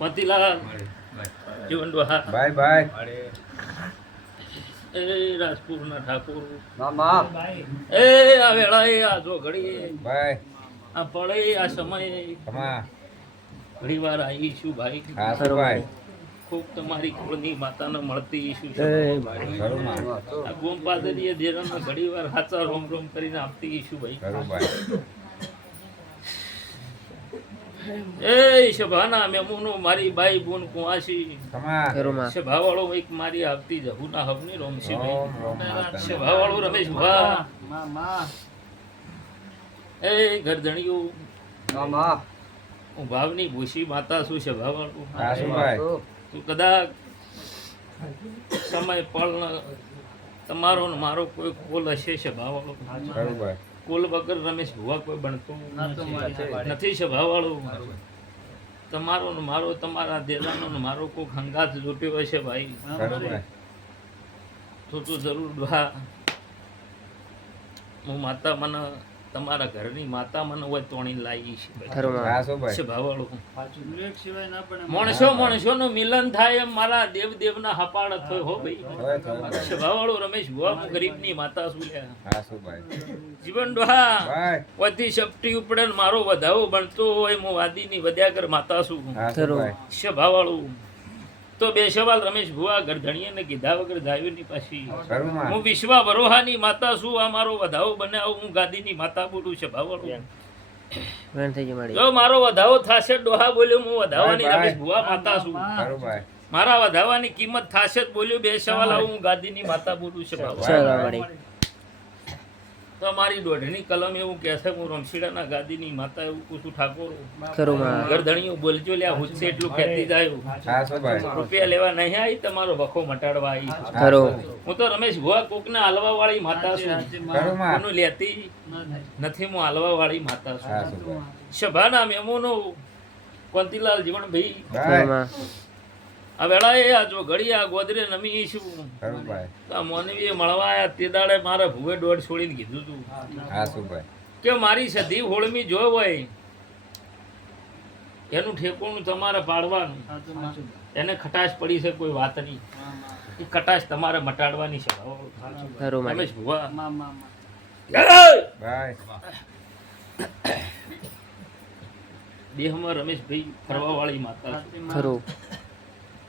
Motilal જીવનડોહા bye bye એ રાજપુરના ઠાકોર મામા એ આ વેળાએ આ જો ઘડી બાય આ પડે આ સમયે તમા ઘણી વાર આવીશું ભાઈ હા ભાઈ ખૂબ તમારી કુળની માતાને મળતી ઈશું ઘરુમાં આ ગોમપાદરીએ દેરાને ઘણી વાર હાચા રોમ રોમ કરીને આપતી ઈશું ભાઈ ઘરું ભાઈ એ સભાના મેમુનો મારી બાઈ બોન કુવાસી તમા સભાવાળો એક મારી આવતી જહુના હવની રોમસી ઓમ ભાઈ રોમ માતા સભાવાળો રમેશ ભા એ ગરધણીઓ મામા હું ભાવની ભૂસી માતા છું સભાવાળો હા ભાઈ તું કદાચ સમય પળ તમારો ને મારો કોઈ કોલ હશે સભાવાળો ઘરું ભાઈ કોલ વગર રમેશ ભુવા કોઈ બનતો નથી સભાવાળો તમારો ને મારો તમારા દેદાનો ને મારો કોઈ હંગાત જોટ્યો હશે ભાઈ ઘરું ભાઈ તો તું જરૂર ભા હું માતા મને તમારા ઘરની માતા મને હોય તોણી લાવી છે હા ભાઈ સભાવાળો માણસો મિલન થાય એમ મારા દેવના હપાળ થયો હો ભાઈ સભાવાળો રમેશ ભુવા હું ગરીબની માતા છું લ્યા હા ભાઈ જીવન ડોહા બાય વધી સપટી ઉપડે ને મારો વધાવો બનતો હોય હું વાદીની વધ્યાગર માતા છું હા ભાઈ સભાવાળું તો બે સવાલ રમેશ ભુવા ગરધણીને કીધા વગર જાવ્યું ની પાછી ઘરુમાં હું વિશ્વા વરોહાની માતા છું આ મારો વધાવો બને આવું હું ગાદીની માતા બોલું છે ભાવાળું જો મારો વધાવો થાશે ડોહા બોલ્યો હું વધાવાની રમેશ ભુવા માતા છું ઘરું ભાઈ મારા વધાવાની કિંમત થાશે જ બોલ્યો બે સવાલ આવું હું ગાદીની માતા બોલું છે ભાવાળું તો મારી દોઢની કલમ એવું કહે છે હું રમશીડાના ગાદીની માતા એવું પૂછું ઠાકોર ગરધણીઓ બોલજો લ્યા હુજશે એટલું કહેતી જાય હા ભાઈ રૂપિયા લેવા નહીં આવી તમારો વખો મટાડવા આવી હું તો રમેશ ભુવા કોકને હાલવા વાળી માતા છું ઘરુમાં કોનું લેતી નથી હું હાલવા વાળી માતા હા છું ભાઈ સભાના મેમોનો કોંતીલાલ જીવણભાઈ બાય આ વેળાએ આ જો ઘડી આ ગોદરે નમી છું ઘરું ભાઈ આ મોનવીએ મળવા આયા તે દાડે મારા ભુવે દોઢ છોડીને કીધું તું હા ભાઈ કે મારી સધી હોળમી જો હોય એનું ઠેકોણું તમારે પાડવાનું એને ખટાશ પડી છે કોઈ વાત નહીં એ ખટાશ તમારે મટાડવાની છે રમેશ ભુવા બાય દેહમાં રમેશભાઈ ફરવા વાળી માતા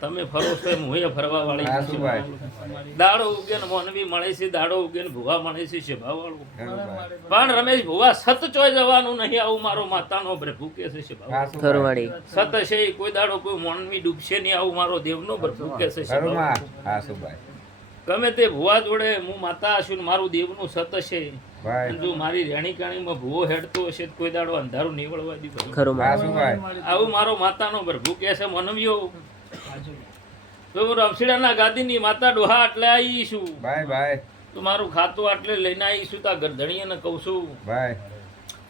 તમે ફરો છો એમ હું ફરવા વાળી હા છું. ભાઈ દાડો ઉગે ને મોનવી મળે છે દાડો ઉગે ને ભુવા મળે છે શેભાવાળું ઘરું ભાઈ પણ રમેશ ભુવા સત ચોય જવાનું નહીં આવું મારો માતાનો પ્રભુ કે છે શેભાવાળું. હા ભાઈ સત છે કોઈ દાડો કોઈ મોનવી ડૂબશે નહીં આવું મારો દેવનો પ્રભુ કે છે ઘરુમાં શેભાવાળું. હા ભાઈ ગમે તે ભુવા જોડે હું માતા હશું ને મારું દેવનું સત છે ભાઈ અને જો મારી રેણી કાણીમાં ભુવો હેડતો હશે તો કોઈ દાડો અંધારું નીવડવા દીધું હા ભાઈ આવું મારો માતાનો પ્રભુ કે છે મનવ્યો તો હું રમશીડાના ગાદીની માતા ડોહા એટલે આવીશું બાય તો મારું ખાતું આટલે લઈને આવીશું તો ગરધણીને કહું છું બાય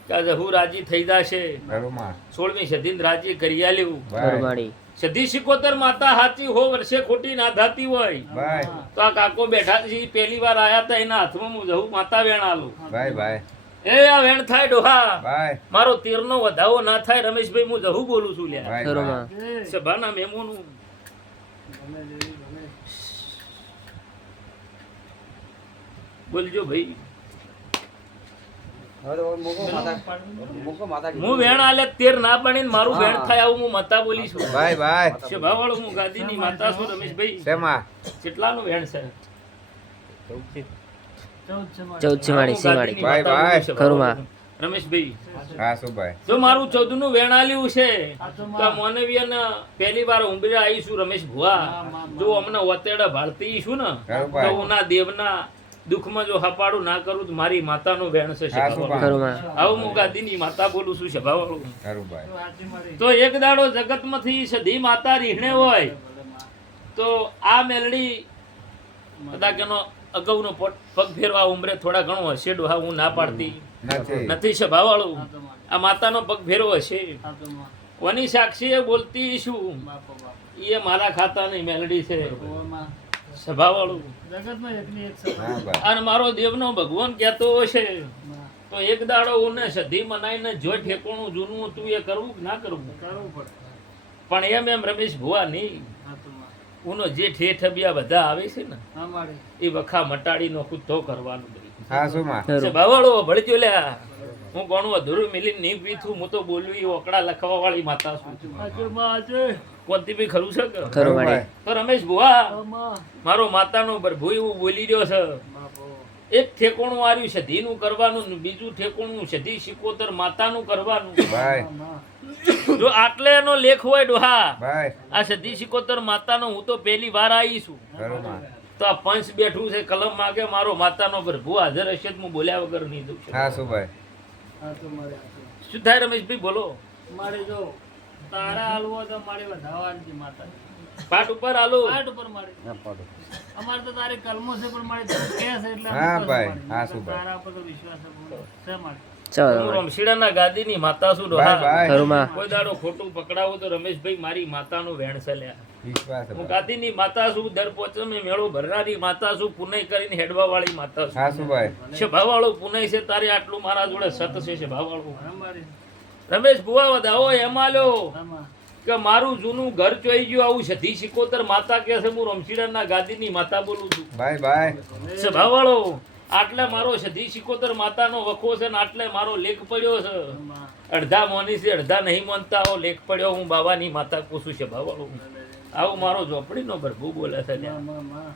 કે આજે હું રાજી થઈ જશે ઘરુમાં 16મી સદીને રાજી કરી આલ્યું બાય સદી 77 માતા હાચી હો વર્ષે ખોટી ના થાતી હોય બાય તો આ કાકો બેઠા છે પહેલી વાર આયા હતા એના હાથમાં હું જહું માતા વેણ આલું બાય એ આ વેણ થાય ડોહા બાય મારો તીરનો વધાવો ના થાય રમેશભાઈ હું જહું બોલું છું લ્યા બાય સભાના મેમોનું બોલજો ભાઈ હું વેણ આલે તેર ના પાડીને મારું વેણ થાય આવું હું માતા બોલી છું બાય સભાવાળો હું ગાદીની માતા છું રમેશભાઈ શેમાં કેટલાનું વેણ છે 14 બાય રમેશભાઈ હા ભાઈ જો મારું 14 નું વેણ આલ્યું છે તો આ મોનવીયને પહેલી વાર ઉંબરા આવીશું રમેશ ભુવા જો અમને ઓતેડા ભાળતી છું ને તો ઉના દેવના દુઃખમાં જો હપાડું ના કરું તો મારી માતાનું વેણ છે આવું હું ગાદીની માતા બોલું છું સભાવાળું. તો એક દાડો જગતમાંથી સધી માતા રીહણે હોય તો આ મેલડી કદાચ એનો અગાઉનો પગ ફેરવા ઉંમરે થોડા ઘણો હશે ડોહા હું ના પાડતી નથી સભાવાળું. આ માતાનો પગ ફેરવો હશે કોની સાક્ષીએ બોલતી શું એ મારા ખાતાની મેલડી છે સભાવાળું. અને મારો દેવનો ભગવાન કહેતો હશે તો એક દાડો ઉને સધી મનાઈને જો ઠેકોણું જૂનું હતું એ કરવું કે ના કરવું? પણ એમ રમેશ ભુવા નહીં ઉનો જે ઠેઠબિયા બધા આવે છે ને એ વખા મટાડી નોખું તો કરવાનું બધું. હા શું માં ખરું. બાવાળો ભળજો લ્યા હું કોણું અધૂરું મિલીને નહીં પીથું હું તો બોલવી ઓકડા લખવા વાળી માતા છું કોનથી બી ખરું છે કે? ખરું માડી તો રમેશ ભુવા મારો માતાનો પ્રભુ એવું બોલી રહ્યો છે એક ઠેકોણું આર્યું સધીનું કરવાનું ને બીજું ઠેકોણું સધી સિકોતર માતાનું કરવાનું. ભાઈ જો આટલે એનો લેખ હોય ડોહા ભાઈ આ સધી સિકોતર માતાનો હું તો પહેલી વાર આવી છું ખરું માં તો આ પંચ બેઠું છે કલમ માગે મારો માતાનો પ્રભુ હાજર હશે તો હું બોલ્યા વગર નહીં દઉં છું. હા શું ભાઈ શું થાય રમેશભાઈ બોલો? મારે જો તારા હાલવો તો મારે વધારવાની માતા પાટ ઉપર આલો પાટ ઉપર મારે અમારે તો તારે કલમો છે પણ મારે તને કહે છે એટલે હા અમે ભાઈ, કશું હા મારી. શું ભાઈ. તારા પર તો વિશ્વાસ છે બોલો. છે મારે ચાલો હું રમશીડાના ગાદીની માતા છું ભાઈ ડોહા. ભાઈ ખરું માં કોઈ દાડો ખોટું પકડાવો તો રમેશભાઈ મારી માતાનું વેણ છે લ્યા. વિશ્વાસ છે હું ભાઈ. ગાદીની માતા છું દર પોચમે મેળો ભરનારી માતા છું પુનય કરીને હેડવા વાળી માતા છું. હા શું ભાઈ શભાવાળો પુનય છે તારે આટલું મારા જોડે સત છે શભાવાળો. અમારે રમેશ ભુવા વધાવો એમાં લ્યો આમાં કે મારું જૂનું ઘર ચોઈ ગયું આવું સધી સિકોતર માતા કે છે હું રમશીડાના ગાદીની માતા બોલું છું. ભાઈ ભાઈ સભાવાળો આટલે મારો સધી સિકોતર માતાનો વખો છે ને આટલે મારો લેખ પડ્યો છે. આમાં અડધા મોની છે અડધા નહીં માનતા હો લેખ પડ્યો હું બાવાની માતા પૂછું છે ભાવાળો. આવું મારો ઝોપડીનો પ્રભુ બોલે છે લ્યા. આમાં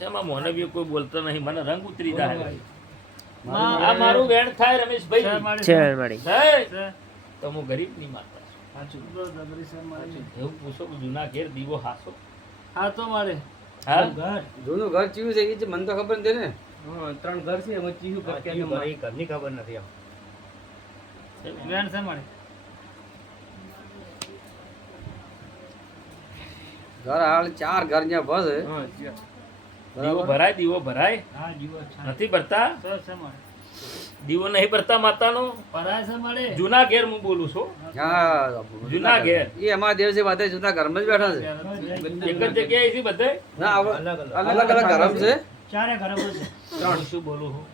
એમાં મોને બી કોઈ બોલતો નહીં મને રંગ ઉતરી જાય ભાઈ. માં આ મારું વેણ થાય છે રમેશભાઈ મારે છે માડી થાય છે તો હું ગરીબની માતા છું. સાચું તો જબરી છે મારે એવું પૂછો કે જૂના ઘેર દીવો હાસો હા તો મારે હા ઘર જૂનું ઘર ચીયું છે એ મને તો ખબર નથી ને 3 ઘર છે એમાં ચીહું ઘર કે ઘરની ખબર નથી વેણ છે મારે ઘર હાલ 4 ઘર ત્યાં બસ દીવો ભરાય દીવો ભરાય હા જીવો છે નથી ભરતા છે મારે દીવો નહીં ભરતા માતાનો પરાય છે મારે જૂના ઘેર હું બોલું છું હા જૂના ઘેર એ અમારા દેવ છે બધા જૂના ઘરમાં જ બેઠા છે એક જ જગ્યાએ છે બધે ના અલગ અલગ ઘરમ છે ચારે ઘરે છે હું શું બોલું છું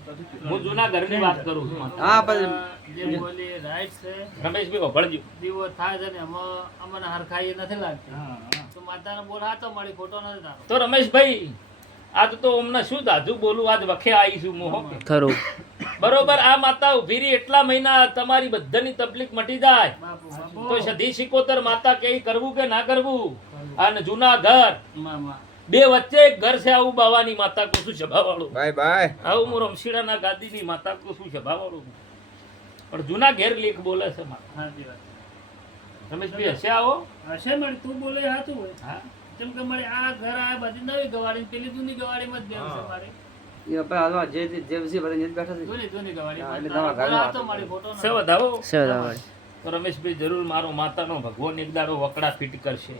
હું જૂના ઘરની વાત કરું છું માતા. હા પછી જે બોલી રાઈટ છે રમેશભાઈ વભળજો દીવો થાય છે ને એમાં અમને હરખાઈ નથી લાગતી તો માતાનો બોલ હાથો મારી ખોટો નથી થતો તો રમેશભાઈ આજ તો અમને શું દાજુ બોલું આજ વખે આવીશું હું હો. ખરું બરોબર આ માતા ઉભી રહી એટલા મહિના તમારી બધાની તકલીફ મટી જાય બાપુ તો સધી સિકોતર માતા કે કરવું કે ના કરવું અને જૂના ઘર મામા બે વચ્ચે એક ઘર છે આવું બાવાની માતા કુસુ સભાવાળું ભાઈ ભાઈ આવું હું રમશીડાના ગાદીની માતા કુસુ સભાવાળું પણ જૂના ઘેર લેખ બોલે છે માતા. સાચી વાત રમેશભાઈ હશે આવો હશે મારી તું બોલે હાચું હોય હા કેમ કે મારી આ ઘર આ બધી નવી ગવાડી પેલી જૂની ગવાડીમાં જ દેવ છે મારે એ આપણે હાલવા જે જે છે બધા જ બેઠા છે જૂની ગવાડી હા, એટલે તમારા ઘરે હાથો મારી ખોટો છે નથી વધાવો છે માડી તો રમેશભાઈ જરૂર મારો માતાનો ભગવાન એક દાડો વકડા ફિટ કરશે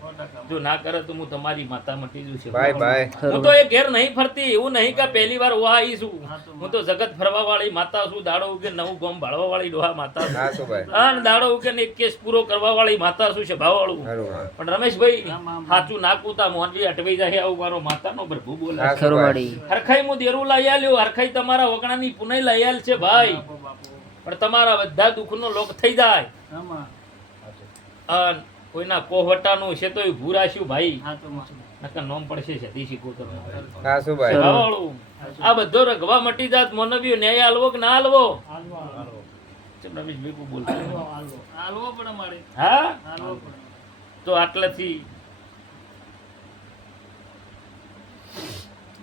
જો ના કરે તો હું તમારી માતા મટી જશે ભાઈ ભાઈ હું તો એ ઘેર નહીં ફરતી એવું નહીં કે પહેલી વાર ઓહા આવી છું હું તો જગત ફરવા વાળી માતા છું દાડો ઉગે નવું ગામ ભાળવા વાળી ડોહા માતા છું હા શું ભાઈ અને દાડો ઉગે ને એક કેસ પૂરો કરવા વાળી માતા છું સભાવાળું ખરું માં પણ રમેશભાઈ સાચું નાકુતા મોનવી અટવાઈ જાય આવું મારો માતાનો પ્રભુ બોલે હા છે. ખરું શું માડી ભાઈ હરખાઈ હું દેરું લઈ આલ્યો હરખાઈ તમારા વગણાની પુનઃ લઈ આલ છે ભાઈ પણ તમારા બધા દુઃખનો લોક થઈ જાય આમાં અન કોઈના કોહવટાનું છે તો એ ભૂરાશ્યું ભાઈ હા તો નકર નોમ પડશે સતી શીખોતર હા શું ભાઈ સભાવાળું આ બધો રગવા મટી જાત મોનવીઓ ન્યાય આલવો કે ના આલવો ચલ રમેશભાઈ કોઈ બોલતા નહીં. હાલવો પડે મારે હા હાલવો પડે તો આટલાથી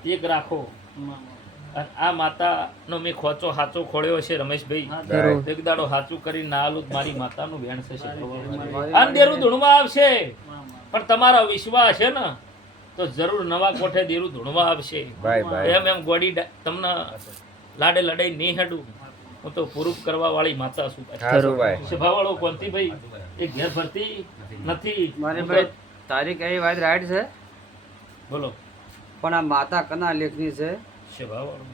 એક રાખો મામા અને આ માતાનો મેં ખોચો હાચો ખોળ્યો છે રમેશભાઈ ખરું એક દાડો હાચું કરીને ના આલું તો મારી માતાનું વેણ થશે અંધેરું ધૂણવા આવશે મામા પણ તમારો વિશ્વાસ છે ને તો જરૂર નવા કોઠે દેરું ધૂણવા આવશે ભાઈ ભાઈ એમ એમ ગોડી તમને લાડે લડાઈ નહીં હેડું હું તો પૂરું કરવા વાળી માતા છું હા શું ભાઈ સભાવાળો કોનથી ભાઈ એ ઘેર ફરતી નથી મારી હું તો- ભાઈ તારીખ એ વાત રાઈટ છે બોલો પણ આ માતા કના લેખની છે સભાવાળો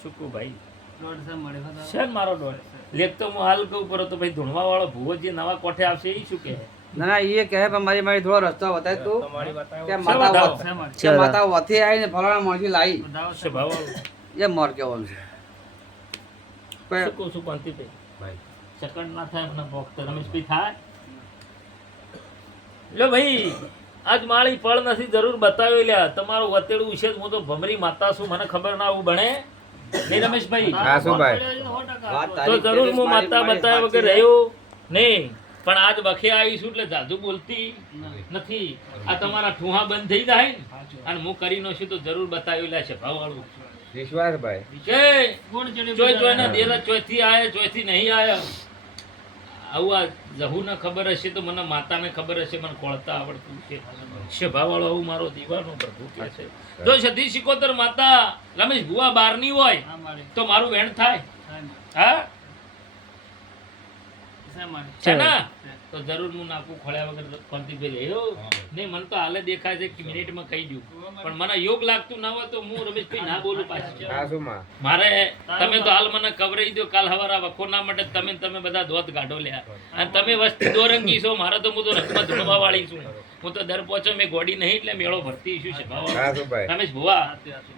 શું કહું ભાઈ દોઢ છે મળે ખરા છે ને મારો ડોળ લેખ તો હું હાલ કહું પર તો ભાઈ ધૂણવા વાળો ભૂવો જે નવા કોઠે આવશે એ શું કહે ના ના એ કહે પણ મારી મારી થોડો રસ્તો બતાય તું કે બતાવો. માતા છે મળે કે માતા વથી આવીને ફલાણા માણસી લાવી બધાઓ છે સભાવાળો એ મોર કેવાનું છે શું કહું છું કોનથી ભાઈ સેકન્ડ ના થાય મને ભોગતો રમેશભાઈ થાય લો ભાઈ આજ મારી ફળ નથી જરૂર બતાવ્યો લ્યા તમારું વતેડું છે હું તો ભમરી માતા છું મને ખબર ના આવું બને નહીં રમેશભાઈ હા શું ભાઈ વાત તો તારી જરૂર હું મારી માતા બતાવ્યા વગર રહ્યો નહીં પણ આજ વખે આવીશું એટલે જાદુ બોલતી નથી આ તમારા ઠુહા બંધ થઈ જાય ને અને હું કરી નો છું તો જરૂર બતાવ્યું લે છે ભાવવાળું વિશ્વાસ ભાઈ કે ગુણ ચડી ચોય ચોયના દેરા ચોયથી આયા ચોયથી નહીં આયા આવું આ જહુને ખબર હશે તો મને માતાને ખબર હશે મને કોળતા આવડતું છે ભાવવાળો આવું મારો દીવાનો પ્રભુ કે છે જો સતી સિકોતર માતા રમેશ ભુવા બારની હોય હા મારી તો મારું વેણ થાય હા હા મારી છે ને તો જરૂર હું નાખું ખોળ્યા વગર કોંતીભાઈ લેયો નહીં મને તો હાલે દેખાય છે કે મિનિટમાં કહી દઉં પણ મને યોગ લાગતું ના હોય તો હું રમેશભાઈ ના બોલું પાછી હા શું માં મારે તમે તો હાલ મને કવરાઈ દો કાલ હવારા વખો ના માટે તમે બધા ધોત કાઢો લ્યા અને તમે વસ્તી દોરંગી છો મારે તો હું તો રકમત ધૂળવા વાળી છું હું તો દર પહોંચો મેં ગોડી નહીં એટલે મેળો ભરતી છું છે ભાવ હા શું ભાઈ રમેશ ભુવા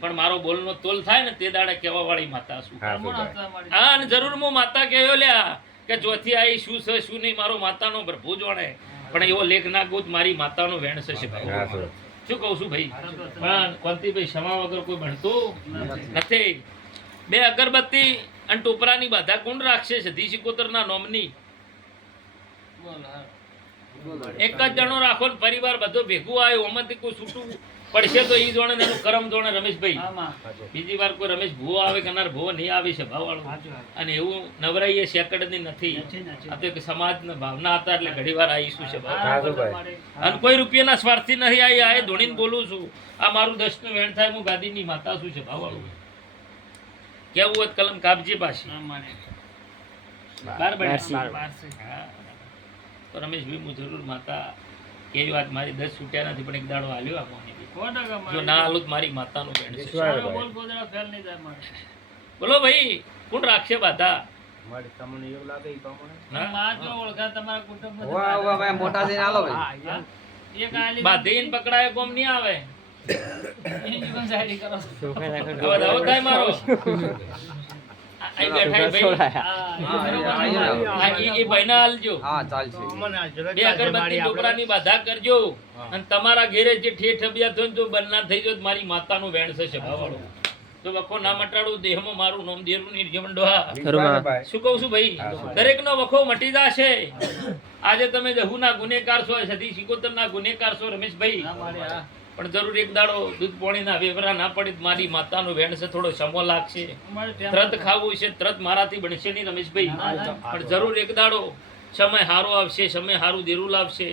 પણ મારો બોલનો તોલ થાય ને તે દાડે કહેવા વાળી માતા છું હા શું ગુણ ભાઈ હતા મારી હા અને જરૂર હું માતા કહેયો લ્યા કે ચોથી આવી શું છે શું નહીં મારો માતાનો પ્રભુ જોણે પણ એવો લેખ ના ગોત મારી માતાનો વેણ છે હા ભાઈ શું શું કહું છું ભાઈ પણ કોંતીભાઈ ક્ષમા વગર કોઈ ભણતું નથી બે અગરબત્તી અને ટોપરાની બાધા કોણ રાખશે સધી સિકોતરના નોમની બોલ હા એક જ જણો રાખો ને પરિવાર બધો ભેગું આવ્યો ઓમાંથી કોઈ છૂટું પડશે તો ઈ જોણે ને એનું કરમ જોણે રમેશભાઈ હા માં બીજી વાર કોઈ રમેશ ભૂવો આવે કનાર ભૂવો નહીં આવી છે ભાવવાળો અને એવું નવરાઈ એ સેકડની નથી આ તો એક સમાજની ભાવના હતા એટલે ઘણી વાર આવીશું છે ભાવ હા શું ભાઈ મારી અને કોઈ રૂપિયાના સ્વાર્થી નથી આવી આ ધોણીને બોલું છું આ મારું દસનું વેણ થાય હું ગાદીની માતા છું છે ભાવવાળું કેવું હોત કલમ કાપજી પાછી હા મારી બાર બન્યા? બાર. હા. તો રમેશભાઈ હું જરૂર માતા કેવી વાત મારી 10 છૂટ્યા નથી પણ એક દાડો હાલ્યો આ મોની બી. 100% જો મારી ના હાલું તો મારી માતાનું વેણ છે વિશ્વાસ સારો ભાઈ બોલ ગોદડા ફેલ નહીં થાય મારી બોલો ભાઈ કોણ રાખશે બાધા મારી તમને એવું લાગે ઈ પ્રમાણે હા? માં જો ઓળખા તમારા કુટુંબ વાહ વાહ ભાઈ મોટા થઈને આલો ભાઈ એક આલી બાધીને પકડાય કોમ નહીં આવે એની જીવન શૈલી કરો હવે દાવો થાય મારો અહીં બેઠા એ ભાઈ હા એ ભાઈને હાલજો હા ચાલશે બે અગરબત્તી ટોપરાની બાધા કરજો અને તમારા ઘેરે જે ઠેઠબિયા થયો ને જો બનના થઈ જો મારી માતાનું વેણ થશે ભાવાળો તો વખો ના મટાડું દેહમાં મારું નામ દેરું નિર્જમન ડોહા વિશ્વાસ ભાઈ શું કહું છું ભાઈ દરેકનો વખો મટી જશે આજે તમે જહુના ગુનેગાર છો સતી સિકોતરના ગુનેગાર છો રમેશભાઈ હા મારી હા પણ જરૂર એક દાડો દૂધ પાણીના વેવરા ના પડે તો મારી માતાનું વેણ છે થોડો સમો લાગશે મારી ટેમ ત્રત ખાવું છે ત્રત મારાથી બનશે નહીં રમેશભાઈ પણ જરૂર એક દાડો સમય હારો આવશે સમય હારું દેરું લાવશે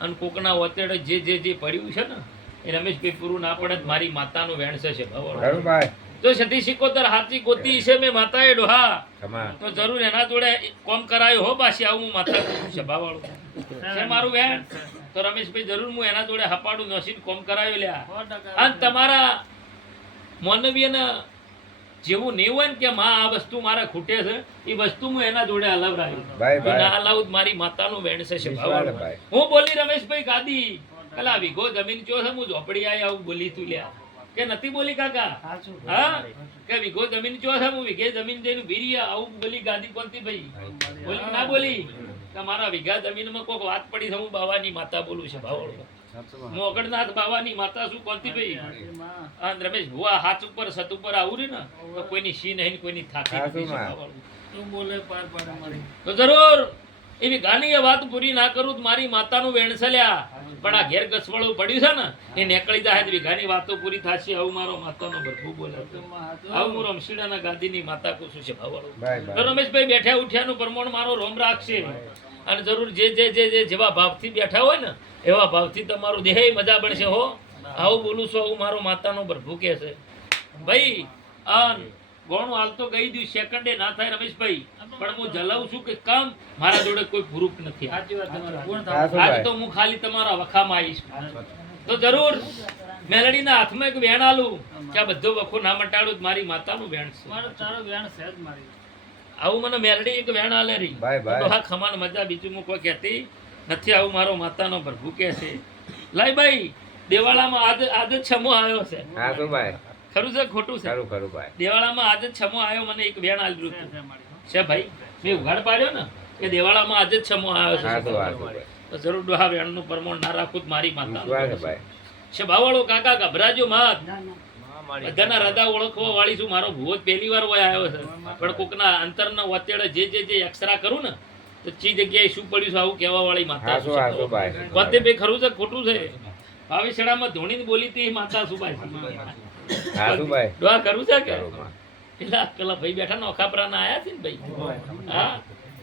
અને કોકના વતેડે જે પડ્યું છે ને એ રમેશભાઈ પૂરું ના પડે તો મારી માતાનું વેણ છે ભાવ ખરું ભાઈ તો સતી સિકોતર હાથી ગોતી છે મેં માતાએ ડોહા તમા તો જરૂર એના જોડે કોમ કરાયો હો પાછી આવું હું માતા કહું છું ભાવાળું છે મારું વેણ તો રમેશભાઈ જરૂર હું એના જોડે હપાડું નસીબ કોમ કરાયો લ્યા 100% અને તમારા માનવીયને જેવું નહીં હોય ને કે માં આ વસ્તુ મારે ખૂટે છે એ વસ્તુ હું એના જોડે હલાવરાયું ભાઈ જો ના ભાઈ હલાવું તો મારી માતાનું વેણ છે વિશ્વાસ ભાવાળું. ભાઈ હું બોલી રમેશભાઈ ગાદી કલા વીઘો જમીન ચો છે હું ઝોપડી આઈ આવું બોલી તું લ્યા કે નથી બોલી કાકા સાચું હા કે વીઘો જમીન ચો છે હું વીઘે જમીન જઈને ભીરી આવું બોલી ગાદી કોનથી ભાઈ બોલી કે ના બોલી કે મારા વીઘા જમીનમાં કોઈક વાત પડી છે હું બાવાની માતા બોલું છે ભાવાળું હું અગણનાથ બાવાની માતા છું કોનથી ભાઈ માં અને રમેશ ભુવા હાથ ઉપર સત ઉપર આવું રે ને તો કોઈની સી નહીં કોઈની થાતી હા, નથી શું માં? ભાવાળું. તું બોલે પાર પાડે મારી તો જરૂર એવી ગાની એ વાત પૂરી ના કરું તો મારી માતાનું વેણ છે લ્યા પણ આ ઘેર ગસવાળું પડ્યું છે ને એ નીકળી જાય તો વિઘાની વાતો પૂરી થશે આવું મારો માતાનો ભરપૂર બોલે માં હતો આવું હું રમશીડાના ગાદીની માતા કહું છું છે ભાવાળું. ભાઈ તો ભાઈ રમેશભાઈ બેઠા ઉઠ્યાનું પ્રમાણ મારો રોમ રાખશે અને જરૂર જે જેવા ભાવથી બેઠા હોય ને એવા ભાવથી તમારું દેહ મજા બનશે હો આવું બોલું છું આવું મારો માતાનો ભરભૂ કે છે ભાઈ આ ગોણું હાલ તો કહી દઉં સેકન્ડે ના થાય રમેશભાઈ પણ હું જલાવું છું કે કામ મારા જોડે કોઈ પ્રૂફ નથી સાચી વાત તમારી ગુણ હા, શું આજ ભાઈ તો હું ખાલી તમારા વખામાં આવીશ તો જરૂર મેલડીના હાથમાં એક વેણ આલું કે આ બધો વખો ના મટાડું તો મારી માતાનું વેણ છે મારો તારો વ્યાણ છે જ મારી આવું મને મેલડી એક વેણ આલે રહી ભાઈ, ભાઈ. તો હા ખમાન મજા બીજું હું કોઈ કહેતી નથી આવું મારો માતાનો ભરભૂ કે છે લાઈ ભાઈ દેવાળામાં આજ જ છમો આવ્યો છે હા શું ભાઈ ખરું છે ખોટું છે ખરું ખરું ભાઈ દેવાળામાં આજ જ છમો આવ્યો મને એક વેણ આલ્યું છે હતું મારી છે ભાઈ મેં ઉઘાડ પાડ્યો ને કે દેવાળામાં આજે જ સમૂહ આવ્યો છે હાચું, હાચું ભાઈ. તો જરૂર ડોહા વેણનું પ્રમાણ ના રાખું તો મારી માતા વિશ્વાસ છે ભાઈ. સભાવાળો કાકા ગભરાજો મત બધાના હૃદય ઓળખવા વાળી છું મારો ભૂવો જ પહેલી વાર હોય આવ્યો છે પણ કોકના અંતરના વતેડે જે એક્સરા કરું ને તો ચી જગ્યાએ શું પડ્યું છે આવું કહેવા વાળી માતા હાચું, હાચું ભાઈ. વતે બે ખરું છે ખોટું છે ભાવેશડામાં ધોણીને બોલી હતી એ માતા શું ભાઈ હાચું ભાઈ. ડોહા કરું છે કે કરું માં. પેલા ભાઈ બેઠા ને ઓખાપરાના આયા છે ને ભાઈ હા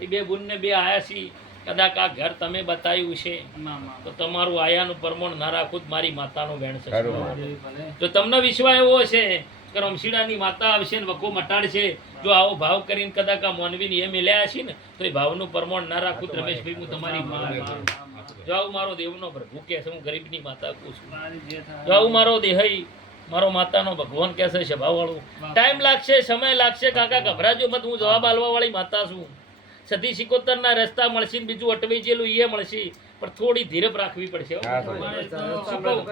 એ બે બુન ને બે આયા છે કદાચ આ ઘર તમે બતાવ્યું છે તો તમારું આયાનું પ્રમાણ ના રાખું તો મારી માતાનું વેણ છે કરું માં. જો તમને વિશ્વાસ એવો છે કે રમશીડાની માતા આવશે ને વખો મટાડશે જો આવો ભાવ કરીને કદાચ આ મોનવીની એ મેલ્યા છે ને તો એ ભાવનું પ્રમાણ ના રાખું તો રમેશભાઈ હું તમારી માં જો આવું મારો દેવનો પ્રભુ કહે છે હું ગરીબની માતા કહું છું જો આવું મારો દેહઈ મારો માતાનો ભગવાન કહે છે સભાવાળું ટાઈમ લાગશે સમય લાગશે કાકા ગભરાજો મત હું જવાબ આલવા વાળી માતા છું સતી 77 ના રસ્તા મળશે ને બીજું અટવાઈ ગયેલું એ મળશે પણ થોડી ધીરજ રાખવી પડશે હો. હાચું ભાઈ. શું કહું?